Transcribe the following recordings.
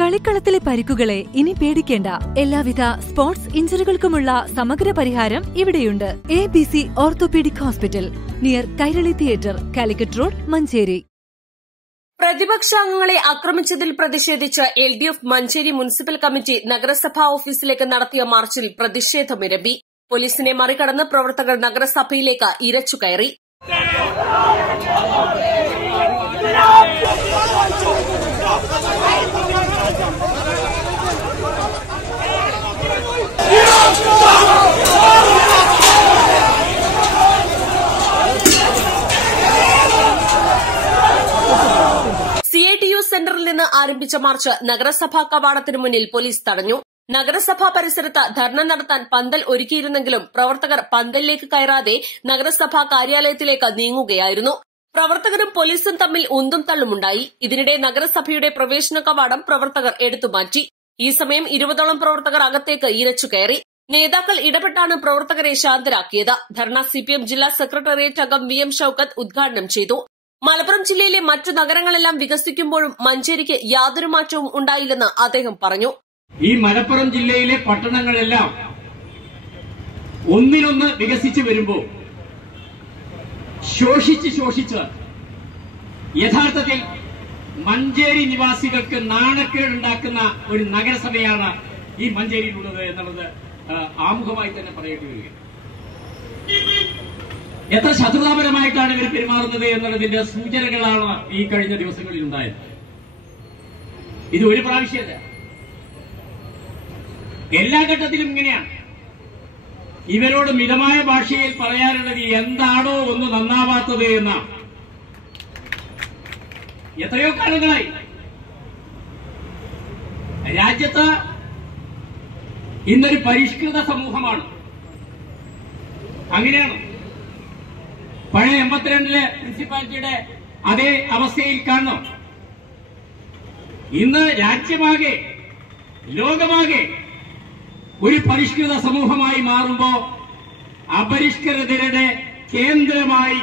കളിക്കളത്തിലെ പരിക്കുകളെ ഇനി പേടിക്കേണ്ട. എല്ലാവിധ സ്പോർട്സ് ഇഞ്ചുറികൾക്കുമുള്ള സമഗ്ര പരിഹാരം ഇവിടെയുണ്ട്. ABC orthopaedic hospital, near Kairali theatre, Calicut road, Manjeri. പ്രതിപക്ഷാംഗങ്ങളെ ആക്രമിച്ചതിൽ പ്രതിഷേധിച്ച് LDF മഞ്ചേരി മുനിസിപ്പൽ കമ്മിറ്റി നഗരസഭാ ഓഫീസിലേക്ക് നടത്തിയ മാർച്ചിൽ പ്രതിഷേധമിരമ്പി. പോലീസിനെ മറികടന്ന് പ്രവർത്തകർ നഗരസഭയിലേക്ക് ഇരച്ചുകയറി. CITU സെന്ററിൽ നിന്ന് ആരംഭിച്ച മാർച്ച് നഗരസഭാ കവാടത്തിനു മുന്നിൽ പോലീസ് തടഞ്ഞു. നഗരസഭാ പരിസരത്ത് ധർണ നടത്താൻ പന്തൽ ഒരുക്കിയിരുന്നെങ്കിലും പ്രവർത്തകർ പന്തലിലേക്ക് കയറാതെ നഗരസഭാ കാര്യാലയത്തിലേക്ക് നീങ്ങുകയായിരുന്നു. പ്രവർത്തകരും പോലീസും തമ്മിൽ ഉന്തും തള്ളുമുണ്ടായി. ഇതിനിടെ നഗരസഭയുടെ പ്രവേശന കവാടം പ്രവർത്തകർ എടുത്തുമാറ്റി. ഈ സമയം 20ഓളം പ്രവർത്തകർ അകത്തേക്ക് ഇരച്ചുകയറി. നേതാക്കൾ ഇടപെട്ടാണ് പ്രവർത്തകരെ ശാന്തരാക്കിയത്. ധർണ CPM ജില്ലാ സെക്രട്ടേറിയറ്റ് അംഗം VM ഷൌക്കത്ത് ഉദ്ഘാടനം ചെയ്തു. മലപ്പുറം ജില്ലയിലെ മറ്റു നഗരങ്ങളെല്ലാം വികസിക്കുമ്പോഴും മഞ്ചേരിക്ക് യാതൊരു മാറ്റവും ഉണ്ടായില്ലെന്ന് അദ്ദേഹം പറഞ്ഞു. ഈ മലപ്പുറം ജില്ലയിലെ പട്ടണങ്ങളെല്ലാം ഒന്നിനൊന്ന് വികസിച്ചു വരുമ്പോൾ ശോഷിച്ച് യഥാർത്ഥത്തിൽ മഞ്ചേരി നിവാസികൾക്ക് നാണക്കേടുണ്ടാക്കുന്ന ഒരു നഗരസഭയാണ് ഈ മഞ്ചേരിയിലുള്ളത് എന്നുള്ളത് ആമുഖമായി തന്നെ പറയേണ്ടി വരികയാണ്. എത്ര ശത്രുതാപരമായിട്ടാണ് ഇവർ പെരുമാറുന്നത് എന്നുള്ളതിന്റെ സൂചനകളാണ് ഈ കഴിഞ്ഞ ദിവസങ്ങളിൽ ഉണ്ടായത്. ഇത് ഒരു പ്രാവശ്യമല്ല, എല്ലാ ഘട്ടത്തിലും ഇങ്ങനെയാണ്. ഇവരോട് മിതമായ ഭാഷയിൽ പറയാനുള്ളത് എന്താണോ ഒന്ന് നന്നാവാത്തത് എന്നാണ്. എത്രയോ കാലങ്ങളായി രാജ്യത്ത് ഇന്നൊരു പരിഷ്കൃത സമൂഹമാണ്. അങ്ങനെയാണ് പഴയ 82 മുനിസിപ്പാലിറ്റിയുടെ അതേ അവസ്ഥയിൽ കാണണം. ഇന്ന് രാജ്യമാകെ ലോകമാകെ ഒരു പരിഷ്കൃത സമൂഹമായി മാറുമ്പോ അപരിഷ്കൃതരുടെ കേന്ദ്രമായി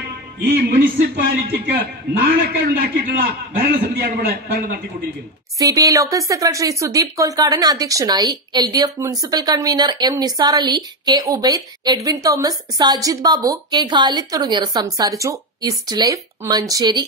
ഈ മുനിസിപ്പാലിറ്റിക്ക് നാണക്കേടുണ്ടാക്കിയിട്ടുള്ള ഭരണസമിതിയാണ് ഇവിടെ ഭരണം നടത്തിക്കൊണ്ടിരിക്കുന്നത്. CPI local secretary Sudeep Kolkadan അധ്യക്ഷനായി. LDF municipal convenor M Nisar Ali, K Ubaid, Edwin Thomas, Sajid Babu, K Khalid തുടങ്ങിയവർ സംസാരിച്ചു. East Live, Manjeri.